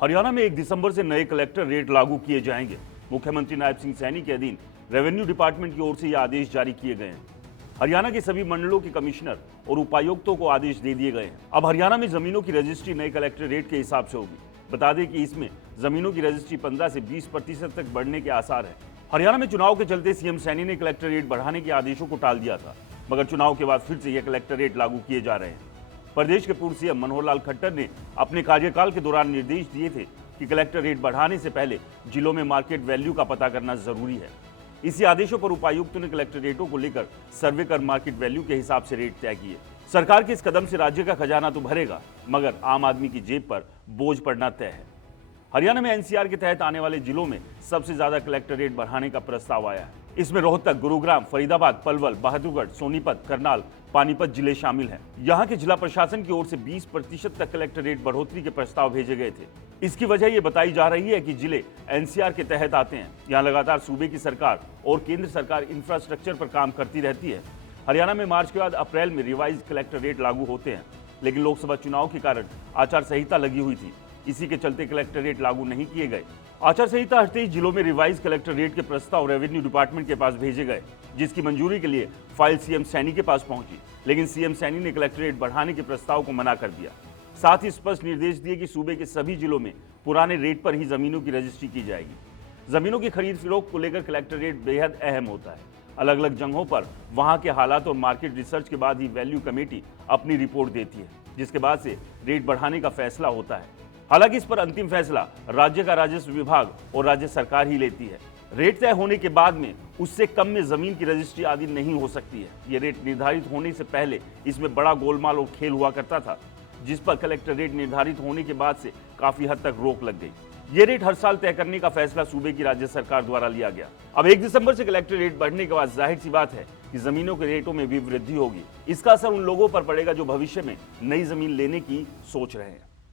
हरियाणा में 1 दिसंबर से नए कलेक्टर रेट लागू किए जाएंगे। मुख्यमंत्री नायब सिंह सैनी के अधीन रेवेन्यू डिपार्टमेंट की ओर से ये आदेश जारी किए गए हैं। हरियाणा के सभी मंडलों के कमिश्नर और उपायुक्तों को आदेश दे दिए गए हैं। अब हरियाणा में जमीनों की रजिस्ट्री नए कलेक्टर रेट के हिसाब से होगी। बता दें कि इसमें जमीनों की रजिस्ट्री 15 से 20% तक बढ़ने के आसार है। हरियाणा में चुनाव के चलते सीएम सैनी ने कलेक्टर रेट बढ़ाने के आदेशों को टाल दिया था, मगर चुनाव के बाद फिर से यह कलेक्टर रेट लागू किए जा रहे हैं। प्रदेश के पूर्व सीएम मनोहर लाल खट्टर ने अपने कार्यकाल के दौरान निर्देश दिए थे कि कलेक्टर रेट बढ़ाने से पहले जिलों में मार्केट वैल्यू का पता करना जरूरी है। इसी आदेशों पर उपायुक्तों ने कलेक्टर रेटों को लेकर सर्वे कर मार्केट वैल्यू के हिसाब से रेट तय किए। सरकार के इस कदम से राज्य का खजाना तो भरेगा, मगर आम आदमी की जेब पर बोझ पड़ना तय है। हरियाणा में एनसीआर के तहत आने वाले जिलों में सबसे ज्यादा कलेक्टर रेट बढ़ाने का प्रस्ताव आया है। इसमें रोहतक, गुरुग्राम, फरीदाबाद, पलवल, बहादुरगढ़, सोनीपत, करनाल, पानीपत जिले शामिल हैं। यहाँ के जिला प्रशासन की ओर से 20% तक कलेक्टर रेट बढ़ोतरी के प्रस्ताव भेजे गए थे। इसकी वजह ये बताई जा रही है कि जिले एनसीआर के तहत आते हैं। यहाँ लगातार सूबे की सरकार और केंद्र सरकार इंफ्रास्ट्रक्चर पर काम करती रहती है। हरियाणा में मार्च के बाद अप्रैल में रिवाइज कलेक्टर रेट लागू होते हैं, लेकिन लोकसभा चुनाव के कारण आचार संहिता लगी हुई थी। इसी के चलते कलेक्टर रेट लागू नहीं किए गए। आचार संहिता हटते ही जिलों में रिवाइज कलेक्टर रेट के प्रस्ताव रेवेन्यू डिपार्टमेंट के पास भेजे गए, जिसकी मंजूरी के लिए फाइल सीएम सैनी के पास पहुंची, लेकिन सीएम सैनी ने कलेक्टर रेट बढ़ाने के प्रस्ताव को मना कर दिया। साथ ही स्पष्ट निर्देश दिए कि सूबे के सभी जिलों में पुराने रेट पर ही जमीनों की रजिस्ट्री की जाएगी। जमीनों की खरीद फरोख्त को लेकर कलेक्टर रेट बेहद अहम होता है। अलग अलग जगहों पर वहां के हालात और मार्केट रिसर्च के बाद ही वैल्यू कमेटी अपनी रिपोर्ट देती है, जिसके बाद से रेट बढ़ाने का फैसला होता है। हालांकि इस पर अंतिम फैसला राज्य का राजस्व विभाग और राज्य सरकार ही लेती है। रेट तय होने के बाद में उससे कम में जमीन की रजिस्ट्री आदि नहीं हो सकती है। ये रेट निर्धारित होने से पहले इसमें बड़ा गोलमाल और खेल हुआ करता था, जिस पर कलेक्टर रेट निर्धारित होने के बाद से काफी हद तक रोक लग गई। ये रेट हर साल तय करने का फैसला सूबे की राज्य सरकार द्वारा लिया गया। अब 1 दिसंबर से कलेक्टर रेट बढ़ने के बाद जाहिर सी बात है कि जमीनों के रेटों में भी वृद्धि होगी। इसका असर उन लोगों पर पड़ेगा जो भविष्य में नई जमीन लेने की सोच रहे हैं।